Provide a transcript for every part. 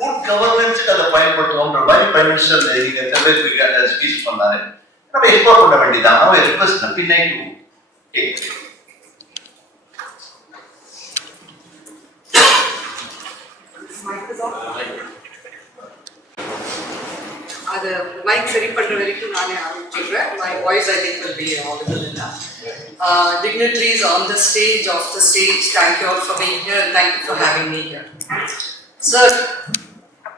Good கவர்னன்ஸுக்கு அதை பயன்படுத்துவோன்ற மாதிரி prime minister speech பண்ணாரு. நம்ம எக்ஸ்போர்ட் பண்ண வேண்டியதான். அவன் ரிக்வெஸ்ட் Nappinai டு டேக். அது மைக் சரி பண்ற வரைக்கும் நானே ஆரம்பிச்சுடுறேன். My voice I think will be audible enough. Dignitaries on the stage, off the stage, thank you all for being here and thank you for having me here. Sir,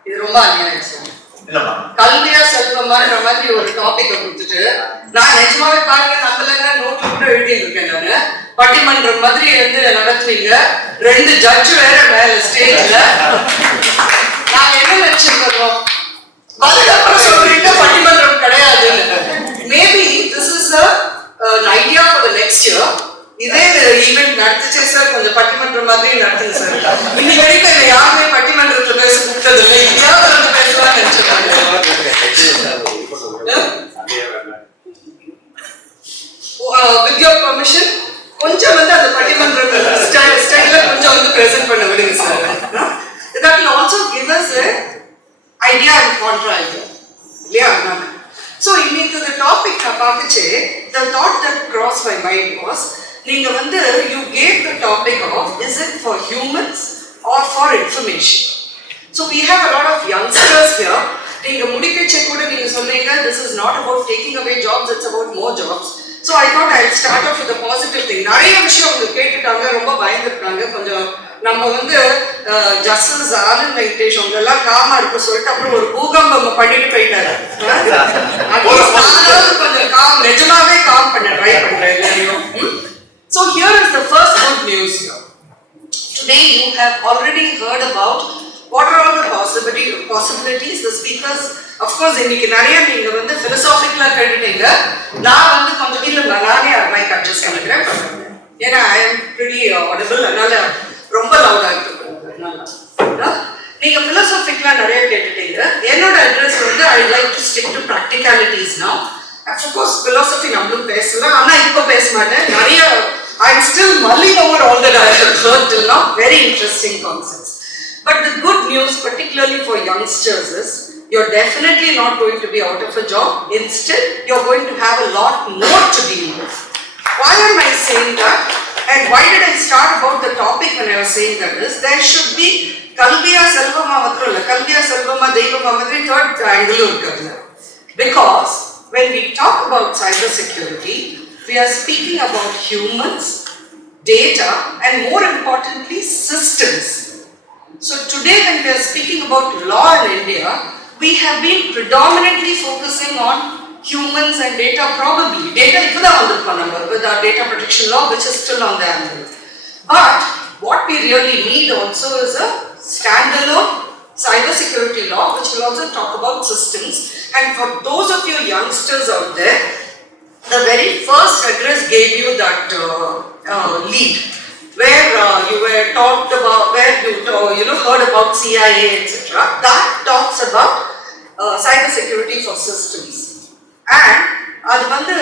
இது ரொம்ப அநியாயம் sir. கல்வியா செல்வமான்ற மாதிரி ஒரு topic கொடுத்துட்டு நான் நிஜமாவே பாருங்க நம்மளங்க நோட்ல கூட எழுதியிருக்கேன். நானு பட்டிமன்றம் மாதிரி வந்து நடத்துவீங்க, 2 ஜட்ஜ் வேற மேல ஸ்டேஜ்ல. நான் என்ன நினைச்சிருக்கோம், அதுக்கப்புறம் சொல்றீங்க பட்டிமன்றம் கிடையாது. Maybe this is an idea for the next year. இதே ஈவென்ட் நடத்துச்சே சார், கொஞ்சம் பட்டிமன்றம் மாதிரி நடத்துங்க சார். இன்னைக்கு வரைக்கும் என்ன யாருமே பட்டிமன்றத்துல பேச கூப்பிட்டது இல்லை. இந்தியாவது வந்து பேசலாம் நினைச்சிருக்காங்க. வித் யோர் பெர்மிஷன் கொஞ்சம் வந்து அந்த பட்டிமன்றம் ஸ்டைல கொஞ்சம் வந்து பிரசன்ட் பண்ண விடுங்க sir. That will also give us a idea and contra idea. இல்லையா? So இன்னைக்கு the topic நான் பார்த்துச்சு, the thought that crossed my mind was, நீங்க வந்து you gave the topic of is it for humans or for information. So we have a lot of youngsters here. நீங்க முடிக்கச்சே கூட நீங்க சொன்னீங்க this is not about taking away jobs, it's about more jobs. So I thought I'll start off with a positive thing. நிறைய விஷயம் அவங்க கேட்டுட்டாங்க, ரொம்ப பயந்துட்டாங்க. கொஞ்சம் நம்ம வந்து ஜஸ்டிஸ் ஆனந்த் வெங்கடேஷ் அவங்க எல்லாம் காமா இருக்க சொல்லிட்டு அப்புறம் ஒரு பூகம்பம் பண்ணிட்டு போயிட்டாரு. கொஞ்சம் காம், நிஜமாவே காம் பண்ண ட்ரை பண்றேன் எல்லாரையும். So here is the first good news here. Today you have already heard about what are all the possibilities. The speakers, of course, இன்னைக்கு நிறைய நீங்க வந்து philosophical கேட்டுட்டீங்க. நான் வந்து கொஞ்சம் இல்ல நானே மைக் அட்ஜஸ்ட் பண்ணிக்கிறேன். ஏன்னா I am pretty audible, அதனால ரொம்ப லவுடா இருக்கு. நீங்க philosophical நிறைய கேட்டுட்டீங்க. என்னோட அட்ரஸ் வந்து I like to stick to practicalities now. Of course, philosophy நம்மளும் பேசலாம், ஆனா இப்போ பேச மாட்டேன். நிறைய I'm still mulling over all that I have heard till now. Very interesting concepts. But the good news, particularly for youngsters, is you're definitely not going to be out of a job. Instead, you're going to have a lot more to deal with. Why am I saying that? And why did I start about the topic when I was saying that is, there should be Kalviya Selvama Matrula, Kalviya Selvama Devama Madri, third angle irukku. Because when we talk about cybersecurity, we are speaking about humans, data, and more importantly, systems. So today when we are speaking about law in India, we have been predominantly focusing on humans and data probably. Data ippuda vandirukkom number with our data protection law which is still on the anvil. But what we really need also is a standalone cybersecurity law which will also talk about systems. And for those of you youngsters out there, the very first address gave you that lead where you were talked about, where you heard about CIA, etc. That talks about cybersecurity for systems. And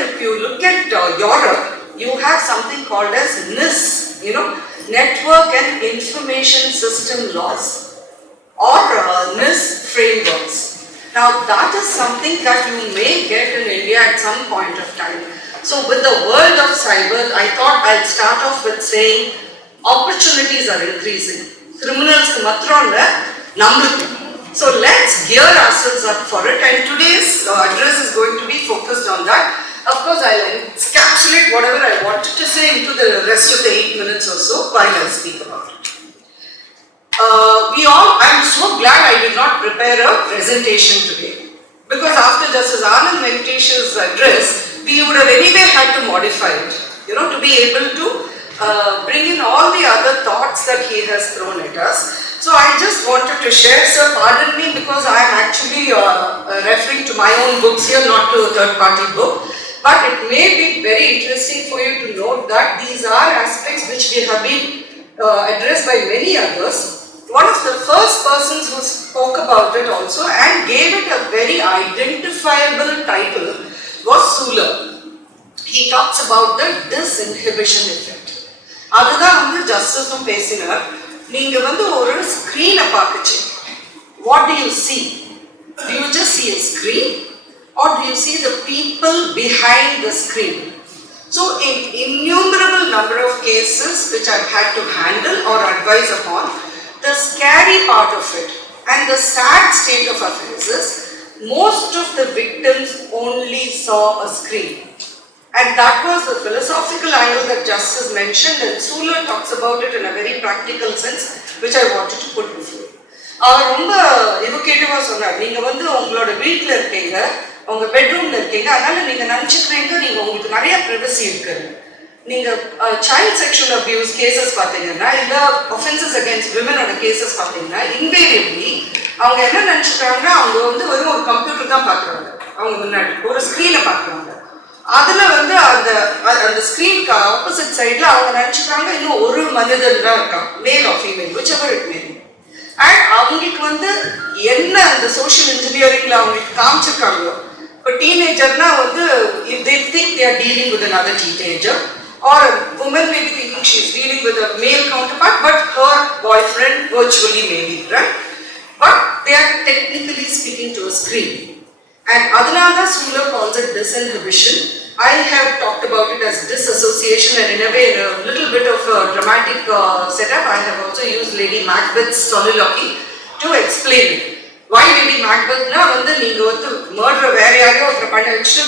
if you look at Europe, you have something called as NIS, Network and Information System Laws, or NIS frameworks. Now that is something that you may get in India at some point of time. So with the world of cyber, I thought I'll start off with saying opportunities are increasing. Criminals ku matram illa, namukku. So let's gear ourselves up for it, and today's address is going to be focused on that. Of course, I'll encapsulate whatever I wanted to say into the rest of the 8 minutes or so while I speak about it. I'm so glad I did not prepare a presentation today, because after Justice Anand Venkatesh's address, we would have anyway had to modify it, to be able to bring in all the other thoughts that he has thrown at us. So I just wanted to share, sir, pardon me, because I am actually referring to my own books here, not to a third party book. But it may be very interesting for you to note that these are aspects which we have been addressed by many others. One of the first persons who spoke about it also and gave it a very identifiable title was Suler. He talks about the disinhibition effect. அதுதான் வந்து ஜஸ்டிஸும் பேசினார். நீங்க வந்து ஒரு ஸ்கிரீனை பார்க்கச்சு, what do you see? Do you just see a screen, or do you see the people behind the screen? So in innumerable number of cases which I've had to handle or advise upon, the scary part of it and the sad state of affairs is most of the victims only saw a screen. And that was the philosophical angle that Justice mentioned, and Sula talks about it in a very practical sense, which I wanted to put before. அவர் ரொம்ப எவோகேட்டிவாக சொன்னார், நீங்கள் வந்து உங்களோட வீட்டில் இருக்கீங்க, உங்கள் பெட்ரூமில் இருக்கீங்க, அதனால் நீங்கள் நினச்சிக்கிறீங்க நீங்கள் உங்களுக்கு நிறைய ப்ரைவசி இருக்குது. நீங்கள் சைல்ட் செக்ஷுவல் அபியூஸ் கேசஸ் பார்த்தீங்கன்னா, இல்லை ஒஃபென்சஸ் அகேன்ஸ்ட் விமனோட கேசஸ் பார்த்தீங்கன்னா, இன்வேரியபிளி அவங்க என்ன நினச்சிக்கிறாங்கன்னா, அவங்க வந்து வெறும் ஒரு கம்ப்யூட்டர் தான் பார்க்குறாங்க, அவங்க முன்னாடி ஒரு ஸ்க்ரீனை பார்க்குறாங்க. அதில் வந்து அந்த ஸ்க்ரீனுக்கு ஆப்போசிட் சைடில் அவங்க நினச்சிக்கிறாங்க இன்னும் ஒரு மனிதன் தான் இருக்கான், male or female, whichever it may be. And அவங்களுக்கு வந்து என்ன அந்த சோஷியல் இன்ஜினியரிங்ல அவங்களுக்கு காமிச்சிருக்காங்களோ, இப்போ டீனேஜர்னா வந்து if they think they are dealing with another teenager, or a woman may be thinking she is dealing with a male counterpart, but her boyfriend virtually maybe, right? But they are technically speaking to a screen. And Adinada Sula calls it disinhibition. I have talked about it as disassociation, and in a way, in a little bit of a dramatic setup, I have also used Lady Macbeth's soliloquy to explain it. Why Lady Macbeth? Na, when you murder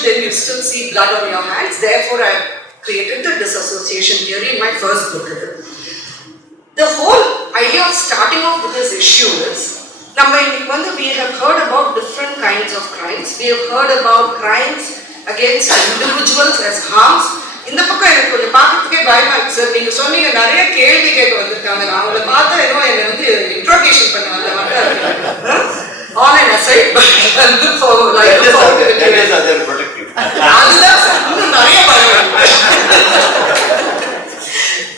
then you still see blood on your hands. Therefore, I have created the disassociation theory in my first book. The whole idea of starting off with this issue is, we have heard about different kinds of crimes. We have heard about crimes against individuals as harms. இந்த பக்கம் எனக்கு கொஞ்சம் பார்க்கறதுக்கே பயமா இருக்கு sir. நீங்க சொன்னீங்க நிறைய கேள்வி கேட்க வந்திருக்காங்க, நான் அவங்கள பார்த்தா ஏதோ என்னை வந்து இன்ட்ரோகேஷன் பண்ண வந்த மாதிரி on an aside, but for like அதுதான் நிறைய பயம்.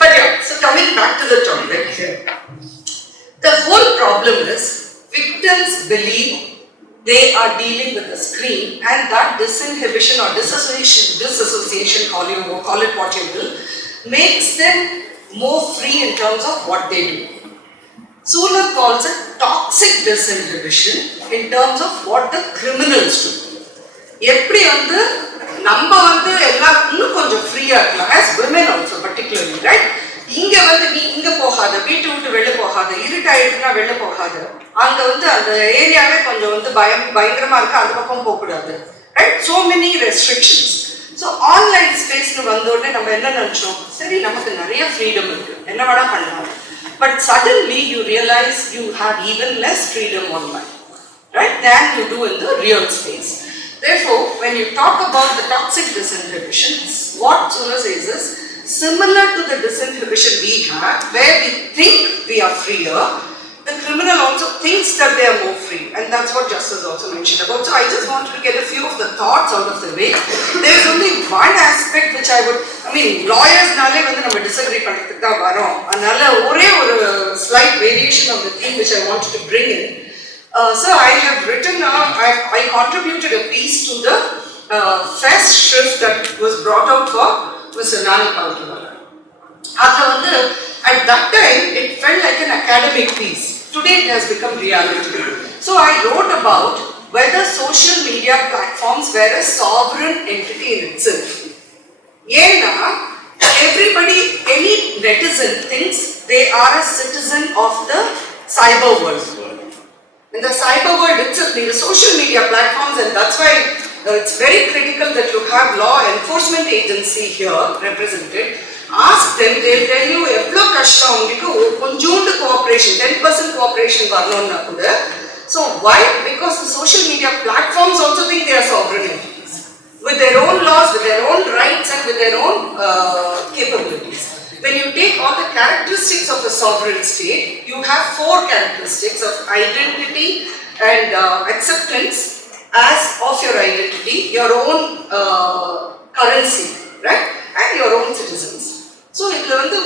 But yeah, so coming back to the topic here, the whole problem is victims believe they are dealing with a screen, and that disinhibition or disassociation, call it what you will, makes them more free in terms of what they do. Sula calls it toxic disinhibition in terms of what the criminals do. எப்படி வந்து நம்ம வந்து எல்லாம் இன்னும் கொஞ்சம் ஃப்ரீயா இருக்கலாம், as women also particularly, right? இங்க வந்து நீ இங்க போகாத, வீட்டு விட்டு வெளில போகாத, இருட்டாயிட்டுனா வெளில போகாத, அங்க வந்து அந்த ஏரியாவே கொஞ்சம் வந்து பயங்கரமா இருக்கு, அந்த பக்கம் போக கூடாது, right? So many restrictions. So online ஸ்பேஸ்னு வந்த உடனே நம்ம என்ன நினைச்சோம், சரி நமக்கு நிறைய ஃப்ரீடம் இருக்கு, என்ன வேணா பண்ணலாம். But suddenly you realize you have even less freedom online, right, than you do in the real space. Therefore, when you talk about the toxic disinhibition, what Sula says is, similar to the disinhibition we have, where we think we are freer, the criminal also thinks that they are more free, and that's what Justice also mentioned about. So I just wanted to get a few of the thoughts out of the way. There is only one aspect which lawyers nale vandu nama disagree pandradhukku da varom, adnala ore oru slight variation of the theme which I wanted to bring in. So I have written, I contributed a piece to the first shrift that was brought out for Ms.Nappinai. At that time, it felt like an academic piece. Today, it has become reality. So I wrote about whether social media platforms were a sovereign entity in itself. Everybody, any netizen thinks they are a citizen of the cyber world. In the cyber world itself, the social media platforms, and that's why it's very critical that you have law enforcement agency here represented. Ask them, they'll tell you evlo kashtam ungalku konjundu cooperation, 10% cooperation varnonna kuda. So why? Because the social media platforms also think they are sovereign entities with their own laws, with their own rights, and with their own capabilities. When you take all the characteristics of a sovereign state, you have 4 characteristics of identity and acceptance as of your identity, your own currency, right, and your own citizens. So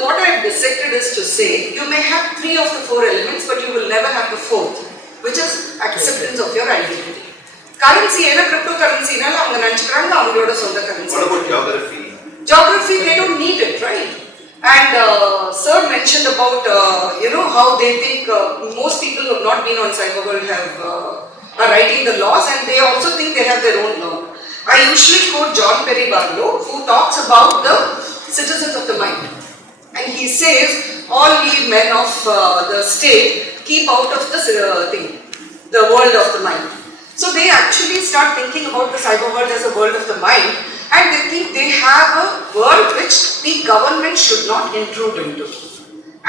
what I have dissected is to say, you may have 3 of the 4 elements, but you will never have the 4th, which is acceptance of your identity. Currency, cryptocurrency, avanga nenichukkranga avangaloda sonda currency. What about geography? Geography, they don't need it, right? And Sir mentioned about, how they think most people who have not been on cyber world are writing the laws, and they also think they have their own law. I usually quote John Perry Barlow, who talks about the citizens of the mind. And he says, all ye men of the state keep out of the world of the mind. So they actually start thinking about the cyber world as a world of the mind, and they think they have a world which the government should not intrude into.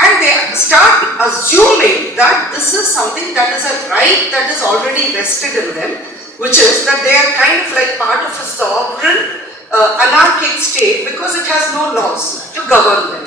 And they start assuming that this is something that is a right that is already vested in them, which is that they are kind of like part of a sovereign anarchic state because it has no laws to govern them.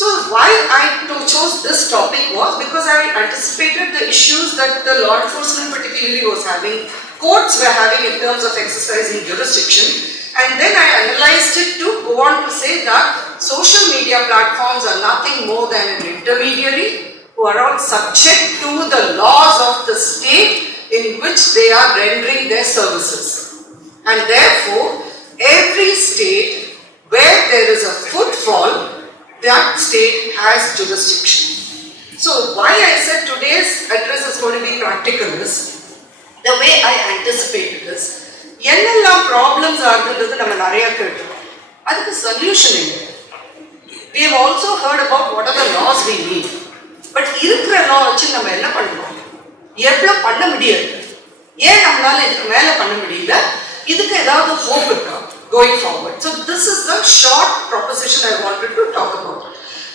So why I chose this topic was because I anticipated the issues that the law enforcement particularly was having, courts were having in terms of exercising jurisdiction, and then I analyzed it to go on to say that social media platforms are nothing more than an intermediary who are all subject to the laws of the state in which they are rendering their services. And therefore, every state where there is a footfall, that state has jurisdiction. So why I said today's address is going to be practical is, the way I anticipated this, என்னெல்லாம் problems ஆகுதுன்றது நம்ம நிறைய கேட்டோம். அதுக்கு solution இல்லை. We have also heard about what are the laws we need. But இருக்கிற லா வச்சு நம்ம என்ன பண்ணுவோம்? எவ்வளோ பண்ண முடியாது? ஏன் நம்மளால இதுக்கு மேலே பண்ண முடியல? இதுக்கு ஏதாவது ஹோப் இருக்கா going forward? So this is the short proposition I wanted to talk about.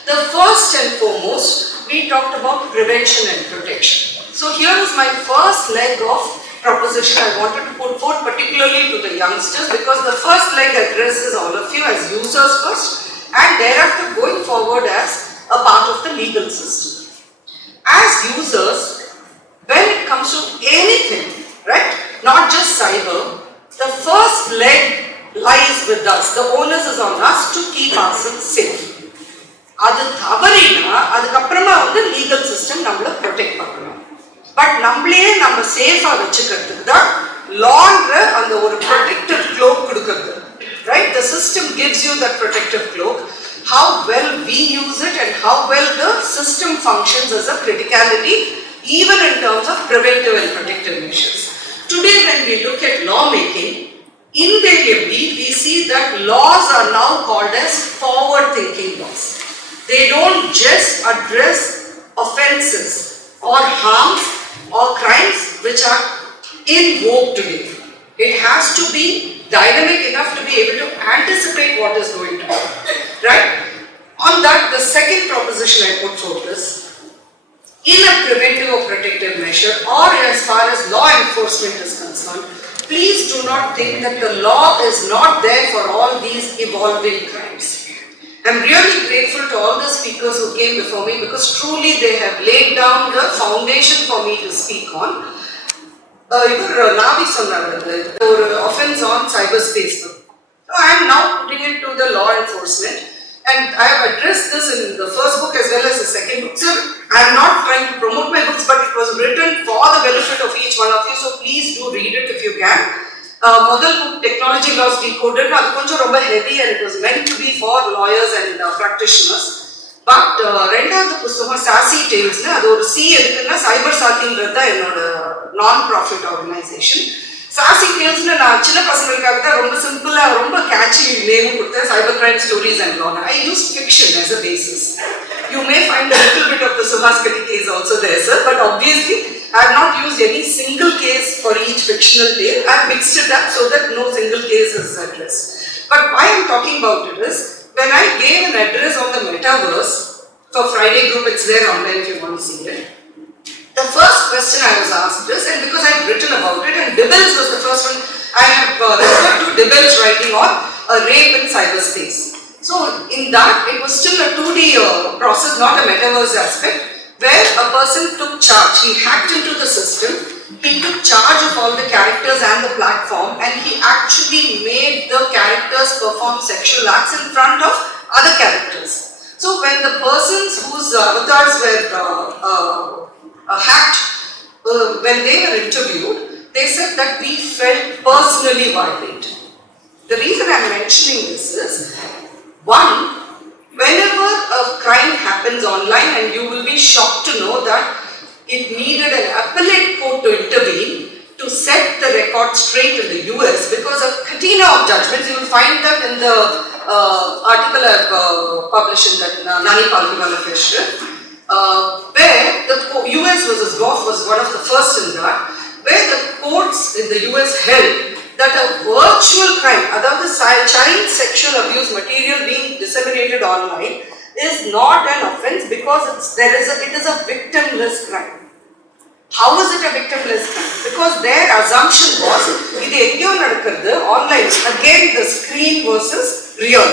The first and foremost, we talked about prevention and protection. So here is my first leg of proposition I wanted to put forth, particularly to the youngsters, because the first leg addresses all of you as users first, and thereafter going forward as a part of the legal system. As users, when it comes to anything, right, not just cyber, the first leg lies with us. The onus is on us to keep ourselves safe. அது தவறினா அதுக்கப்புறமா legal system நம்மளை protect பண்ணணும். But நம்மளே நம்ம சேஃபா வச்சுக்கிறதுக்கு தான் லான்ற அந்த ஒரு ப்ரொடெக்டிவ் க்ளோக் கொடுக்குறது. Right, the system gives you that protective cloak. How well we use it and how well the system functions as a criticality, even in terms of preventive and protective measures. Today, when we look at lawmaking, invariably we see that laws are now called as forward-thinking laws. They don't just address offenses or harms or crimes which are in vogue today. It has to be dynamic enough to be able to anticipate what is going to happen. Right? On that, the second proposition I put forth is, in a preventive or protective measure, or as far as law enforcement is concerned, please do not think that the law is not there for all these evolving crimes. I'm really grateful to all the speakers who came before me, because truly they have laid down the foundation for me to speak on. Navi சொன்னாரு ஒரு offense on cyberspace. I am now putting it to the law enforcement, and I have addressed this in the first book as well as the second book. Sir, I am not trying to promote my books, but it was written for the benefit of each one of you, so please do read it if you can. முதல் book, Technology Laws Decoded, அது கொஞ்சம் ரொம்ப heavy and it was meant to be for lawyers and practitioners. But ரெண்டாவது புத்தகம் sassy டேல்ஸ்ல, அது ஒரு C எதுக்குன்னா சைபர் சாத்தின்றது தான் என்னோட நான் ப்ராஃபிட் ஆர்கனைசேஷன். சாசி டேல்ஸ்ல நான் சின்ன பசங்களுக்காக தான் ரொம்ப சிம்பிளா ரொம்ப கேட்சி நேம் கொடுத்தேன், cyber crime stories and law. I use fiction as a basis. You may find a little bit of the Sr.Advocate case also there, sir, but obviously I have not used any single case for each fictional tale. I have mixed it up so that no single case is addressed. But why I am talking about it is, when I gave an address on the metaverse for Friday group, it's there online if you want to see it. The first question I was asked is, and because I have written about it, and Dibbles was the first one, I have referred to Dibbles writing on a rape in cyberspace. So in that, it was still a 2D process, not a metaverse aspect, where a person took charge. He hacked into the system, he took charge of all the characters and the platform, and he actually made the characters perform sexual acts in front of other characters. So when the persons whose avatars were hacked, when they were interviewed, they said that we felt personally violated. The reason I am mentioning this is, one, whenever a crime happens, happens online, and you will be shocked to know that it needed an appellate court to intervene to set the record straight in the US because a catena of judgments. You will find that in the article I've published in that Nani Palkiwala Fish, where the US versus Goff was one of the first in that, where the courts in the US held that a virtual crime, aதாவது child sexual abuse material being disseminated online, is not an offense because it is a victimless crime. How is it a victimless crime? Because their assumption was, இது எங்கேயோ நடக்கிறது online, again the screen versus real.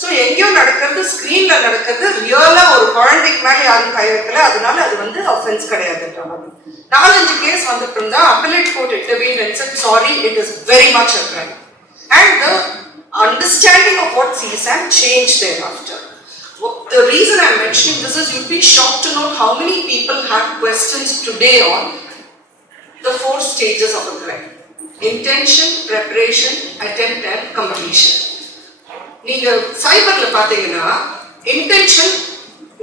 So எங்கேயோ நடக்கிறது ஸ்கிரீன்ல நடக்கிறது ரியலா ஒரு குழந்தைக்கு மேலே யாரும் கை வைக்கல, அதனால அது வந்து offense கிடையாதுன்ற மாதிரி 4-5 கேஸ் வந்துட்டு இருந்தா appellate court intervened and said sorry, it is very much a crime. And the understanding of what CSAM changed thereafter. The reason I am mentioning this is you'll be shocked to know how many people have questions today on the 4 stages of a crime: intention, preparation, attempt and completion. நீங்க சைபர்ல பாத்தீங்கன்னா intention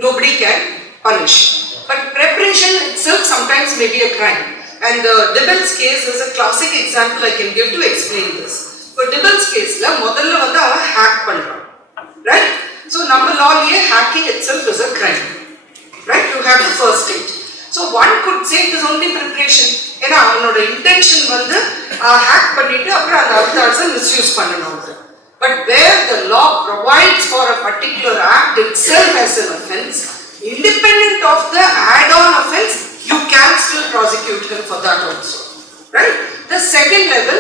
nobody can punish, but preparation itself sometimes may be a crime. And the Dibbles case is a classic example I can give to explain this. For Dibbles case la முதல்ல வந்து அவன் hack பண்றான், right? So number law hacking itself is a crime, right? You have the first stage. So one could say it is only preparation. ஏன்னா அவனோட intention வந்து hack பண்ணிட்டு அப்புறம் அந்த அர்த்தத்தை misuse பண்ணணும். But where the law provides for a particular act itself as an offense, independent of the add-on offense, you can still prosecute him for that also, right? The second level,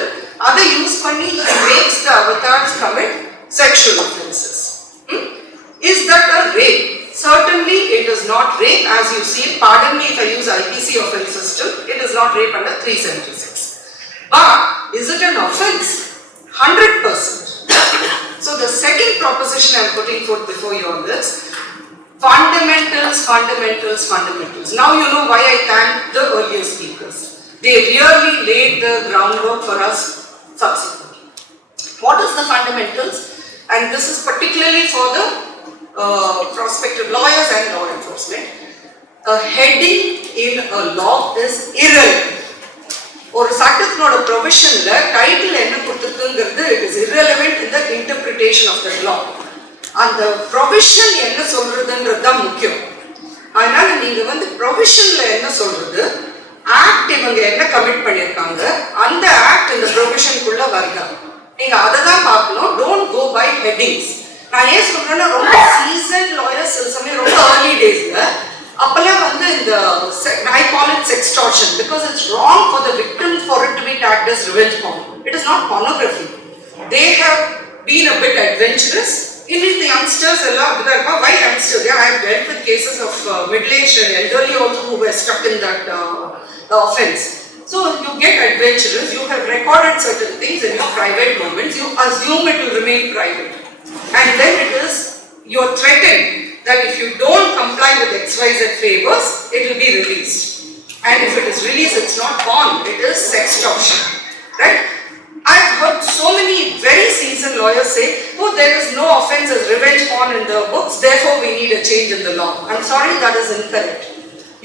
other use பண்ணி he makes the avatars commit sexual offenses. Is that a rape? Certainly it is not rape, as you see. Pardon me if I use IPC offense system. It is not rape under 376. But is it an offense? 100%. So the second proposition I am putting forth before you on this: fundamentals, fundamentals, fundamentals. Now you know why I thank the earlier speakers. They really laid the groundwork for us subsequently. What is the fundamentals? And this is particularly for the prospective lawyers and law enforcement. A heading in a law is irrelevant. ஒரு சட்டத்தினோட ப்ரொவிஷன்ல title என்ன கொடுத்திருக்குங்கிறது it is irrelevant in the interpretation of the law. அந்த provision என்ன சொல்றதுன்றது தான் முக்கியம். அதனால நீங்க வந்து ப்ரொவிஷன்ல என்ன சொல்றது, ஆக்ட் இவங்க என்ன கமிட் பண்ணிருக்காங்க, அந்த ஆக்ட் இந்த ப்ரொவிஷனுக்குள்ள வருதா, நீங்க அதை தான் பார்க்கணும். Don't go by headings. நான் ஏன் சொல்றேன்னா ரொம்ப சீசன் லாயர்ஸ் சில சமயம் ரொம்ப ஏர்லி டேஸ்ல அப்பெல்லாம் வந்து இந்த I call it sextortion because it's wrong for the victim for it to be tagged as revenge porn. It is not pornography. They have been a bit adventurous. Even the youngsters why youngsters? Yeah, I have dealt with cases of middle-aged and elderly also who were stuck in that offense. So you get adventurous, you have recorded certain things in your private moments, you assume it will remain private. And then it is, you are threatened that if you don't comply with XYZ favors, it will be released. And if it is released, it's not porn, it is sextortion, right? I've heard so many very seasoned lawyers say, oh, there is no offense as revenge porn in the books, therefore we need a change in the law. I'm sorry, that is incorrect.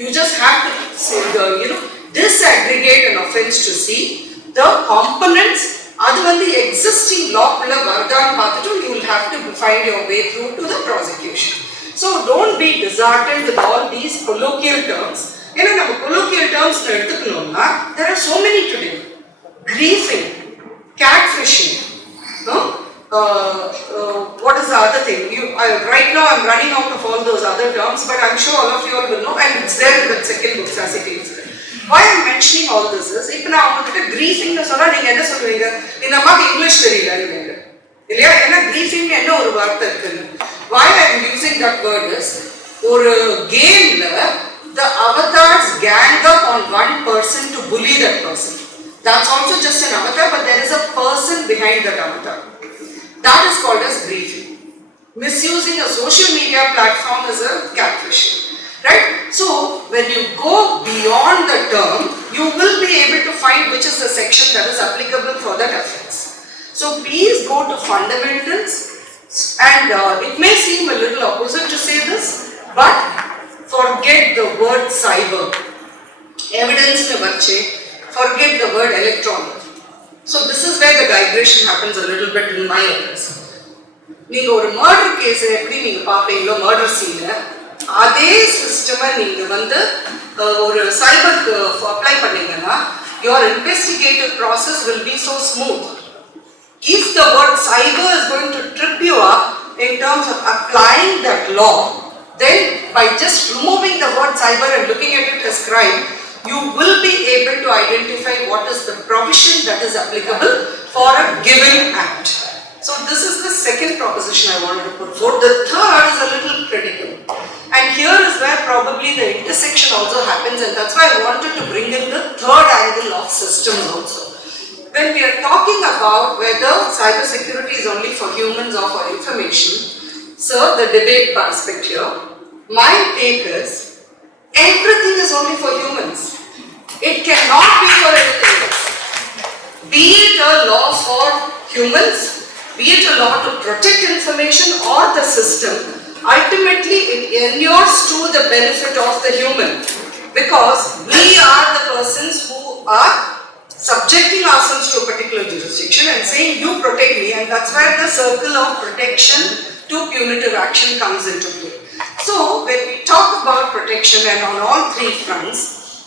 You just have to say disaggregate an offense to see the components. அது வந்து existing law குள்ள வருதான்னு பார்த்துட்டு you will have to find your way through to the prosecution. So don't be disheartened with all these colloquial terms. ஏன்னா நம்ம colloquial terms எடுத்துக்கணும்னா there are so many today. Griefing, catfishing, what is the other thing? Right now I'm running out of all those other terms, but I'm sure all of you all will know, and it's there in that second book as it is. Why I'm mentioning all this is, இப்போ நான் உங்ககிட்ட griefing னு சொன்னா நீங்க என்ன சொல்லுவீங்க, இந்த அம்மாக்கு இங்கிலீஷ் தெரியலன்னு இல்லையா? ஏன்னா griefing என்ன ஒரு வார்த்தை இருக்குன்னு. Why I'm using that word is, ஒரு கேம்ல the avatars gang up on one person to bully that person. That's also just an avatar, but there is a person behind that avatar. That is called as griefing. Misusing a social media platform is a catfishing. Right? So, when you go beyond the term, you will be able to find which is the section that is applicable for that offense. So, please go to fundamentals, and it may seem a little opposite to say this, but cyber, evidence ne varche, forget the word electronic. So this is where the digression happens a little bit in my address. நீங்க ஒரு murder case எப்படி நீங்க பாப்பீங்களோ murder சீனை அதே சிஸ்டமை நீங்க வந்து ஒரு சைபருக்கு அப்ளை பண்ணீங்கன்னா your investigative process will be so smooth. If the word cyber is going to trip you up in terms of applying that law, then by just removing the word cyber and looking at it as crime, you will be able to identify what is the provision that is applicable for a given act. So this is the second proposition I wanted to put forth. The third is a little critical. And here is where probably the intersection also happens, and that's why I wanted to bring in the third angle of systems also. When we are talking about whether cybersecurity is only for humans or for information, sir, the debate aspect here, my take is everything is only for humans. It cannot be for anything else. Be it a law for humans, be it a law to protect information or the system, ultimately it inures to the benefit of the human, because we are the persons who are subjecting ourselves to a particular jurisdiction and saying you protect me, and that's where the circle of protection to punitive action comes into play. So when we talk about protection and on all three fronts,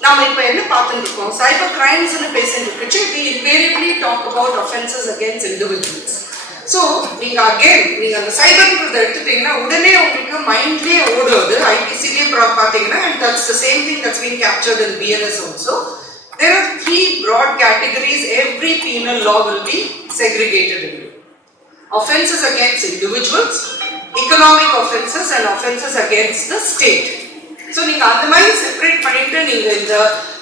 நம்ம இப்ப என்ன பார்த்துட்டு இருக்கோம், cyber crimes னு பேசிட்டு இருக்கச்சு we invariably talk about offenses against individuals. So நீங்க அந்த சைபர்ன்றதை எடுத்துட்டீங்கன்னா உடனே உங்களுக்கு மைண்ட்லயே ஓடுது ஐபிசிலேயே பார்த்தீங்கன்னா, and that's the same thing that's been captured in BNS also. There are three broad categories every penal law will be segregated into: offenses against individuals, economic offenses, and offenses against the state. So நீங்க அந்த மாதிரி separate பண்ணிட்டு நீங்க இந்த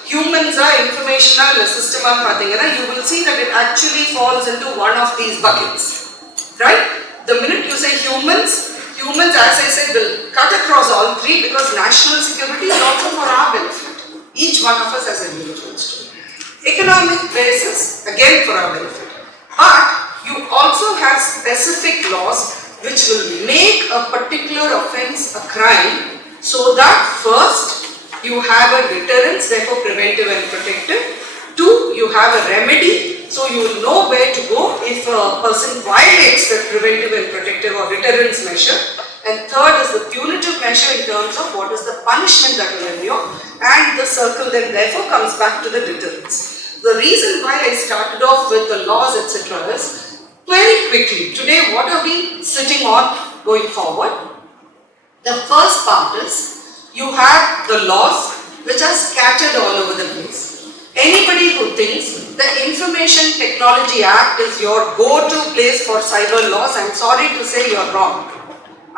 ஹியூமன்ஸா இன்ஃபர்மேஷனா இல்ல சிஸ்டமா பாத்தீங்கன்னா you will see that it actually falls into one of these buckets, right? The minute you say humans, as I said, will cut across all three, because national security is also for our benefit. Each one of us as individuals too. Economic basis, again for our benefit. But you also have specific laws which will make a particular offense a crime, so that first you have a deterrence, therefore preventive and protective. Two, you have a remedy, so you will know where to go if a person violates the preventive and protective or deterrence measure. And third is the punitive measure in terms of what is the punishment that will endure, and the circle then therefore comes back to the deterrence. The reason why I started off with the laws etc. is very quickly. Today what are we sitting on going forward? The first part is you have the laws which are scattered all over the place. Anybody who thinks the Information Technology Act is your go-to place for cyber laws, I'm sorry to say you're wrong.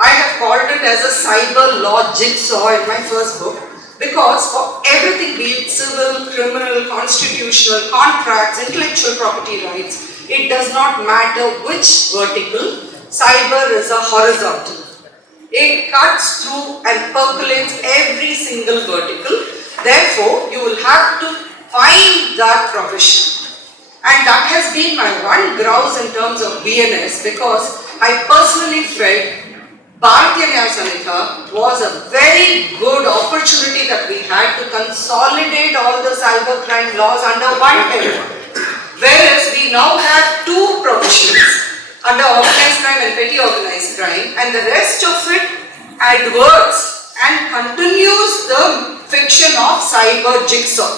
I have called it as a cyber law jigsaw in my first book, because for everything, be it civil, criminal, constitutional, contracts, intellectual property rights, it does not matter which vertical, cyber is a horizontal. It cuts through and percolates every single vertical. Therefore, you will have to find that provision. And that has been my one grouse in terms of BNS, because I personally felt Bharatiya Nyaya Sanhita was a very good opportunity that we had to consolidate all the cybercrime laws under one head. Whereas we now have two provisions under organized crime and petty organized crime, and the rest of it adverts and continues the fiction of cyber jigsaw,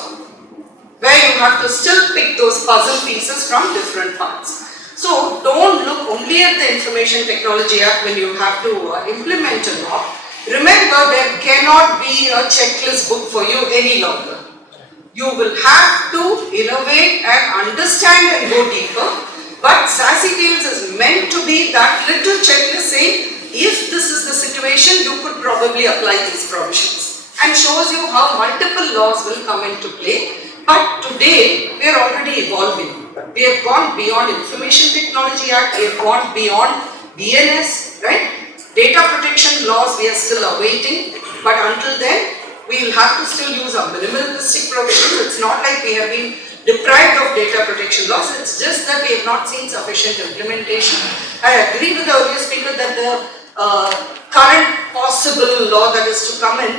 where you have to still pick those puzzle pieces from different parts. So don't look only at the Information Technology Act when you have to implement a law. Remember, there cannot be a checklist book for you any longer. You will have to innovate and understand and go deeper. But Sassy Tales is meant to be that little checklist saying, if this is the situation, you could probably apply these provisions, and shows you how multiple laws will come into play. But today, we are already evolving. We have gone beyond Information Technology Act, we have gone beyond BNS, right? Data protection laws we are still awaiting, but until then, we will have to still use our minimalistic provisions. It's not like we have been deprived of data protection laws, it's just that we have not seen sufficient implementation. I agree with the earlier speaker that the current possible law that is to come in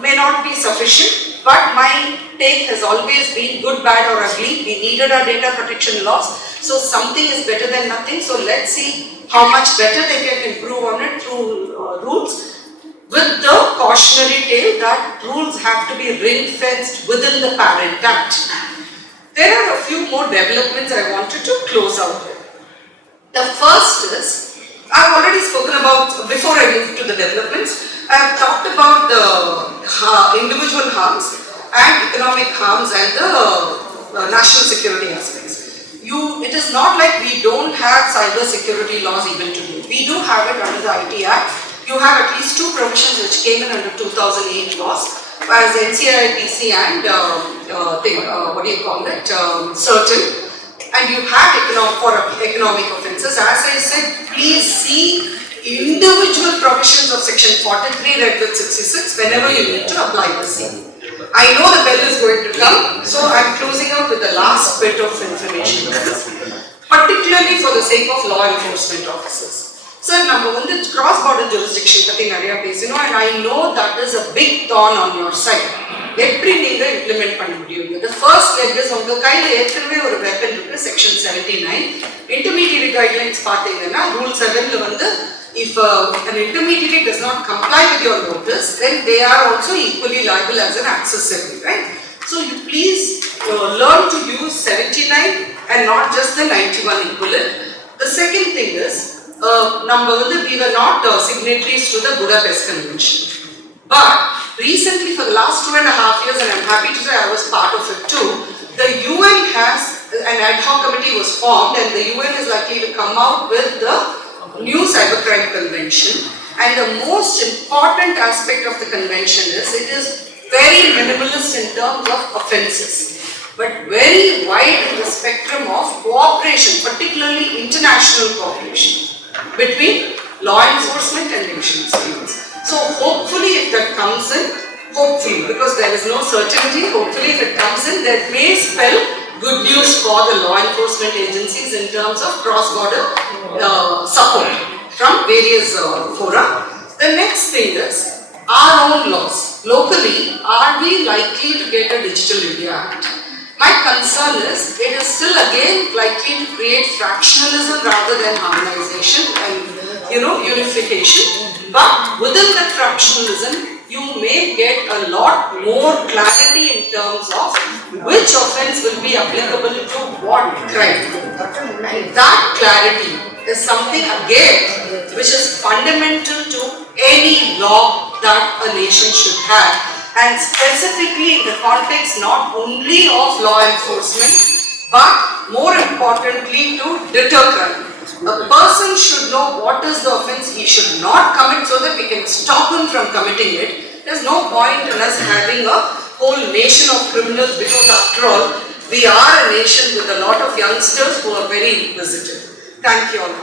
may not be sufficient, but my take has always been good, bad or ugly. We needed our data protection laws, so something is better than nothing. So let's see how much better they can improve on it through rules, with the cautionary tale that rules have to be ring-fenced within the Parent Act. There are a few more developments I wanted to close out with. The first is, I've already spoken about, before I move to the developments, I have talked about the individual harms and economic harms and the national security aspects. It is not like we don't have cyber security laws even today. We do have it under the IT Act. You have at least two provisions which came in under 2008 laws, as NCIPC and certain. And you have economic offences. As I said, please see individual provisions of section 43 read with 66 whenever you need to apply the same. I know the bell is going to come, so I am closing out with the last bit of information, particularly for the sake of law enforcement officers. Sir, number one, the cross-border jurisdiction, and I know that is a big thorn on your side. எப்படி நீங்க implement பண்ண முடியும்? The first leg is உங்க கையில ஏற்கனவே ஒரு weapon இருக்கு, section 79. Intermediary guidelines பார்த்தீங்கன்னா rule 7ல வந்து if an intermediary does not comply with your notice, then they are also equally liable as an accessory, right? So you please learn to use 79 and not just the 91 equivalent. The second thing is, we were not signatories to the Budapest Convention. But recently, for the last 2.5 years, and I'm happy to say I was part of it too, the UN has, an ad hoc committee was formed, and the UN is likely to come out with the new cybercrime convention. And the most important aspect of the convention is, it is very minimalist in terms of offences, but very wide in the spectrum of cooperation, particularly international cooperation between law enforcement and nation states. So hopefully if that comes in, hopefully, because there is no certainty, hopefully if it comes in, that may spell good news for the law enforcement agencies in terms of cross-border support from various fora. The next thing is our own laws. Locally, are we likely to get a Digital India Act? My concern is, it is still again likely to create fractionalism rather than harmonization and unification. But within that fractionalism, you may get a lot more clarity in terms of which offense will be applicable to what crime. And that clarity is something again which is fundamental to any law that a nation should have, and specifically in the context not only of law enforcement but more importantly to deter crime. A person should know what is the offense he should not commit so that we can stop him from committing it. There's no point in us having a whole nation of criminals, because after all, we are a nation with a lot of youngsters who are very inquisitive. Thank you all.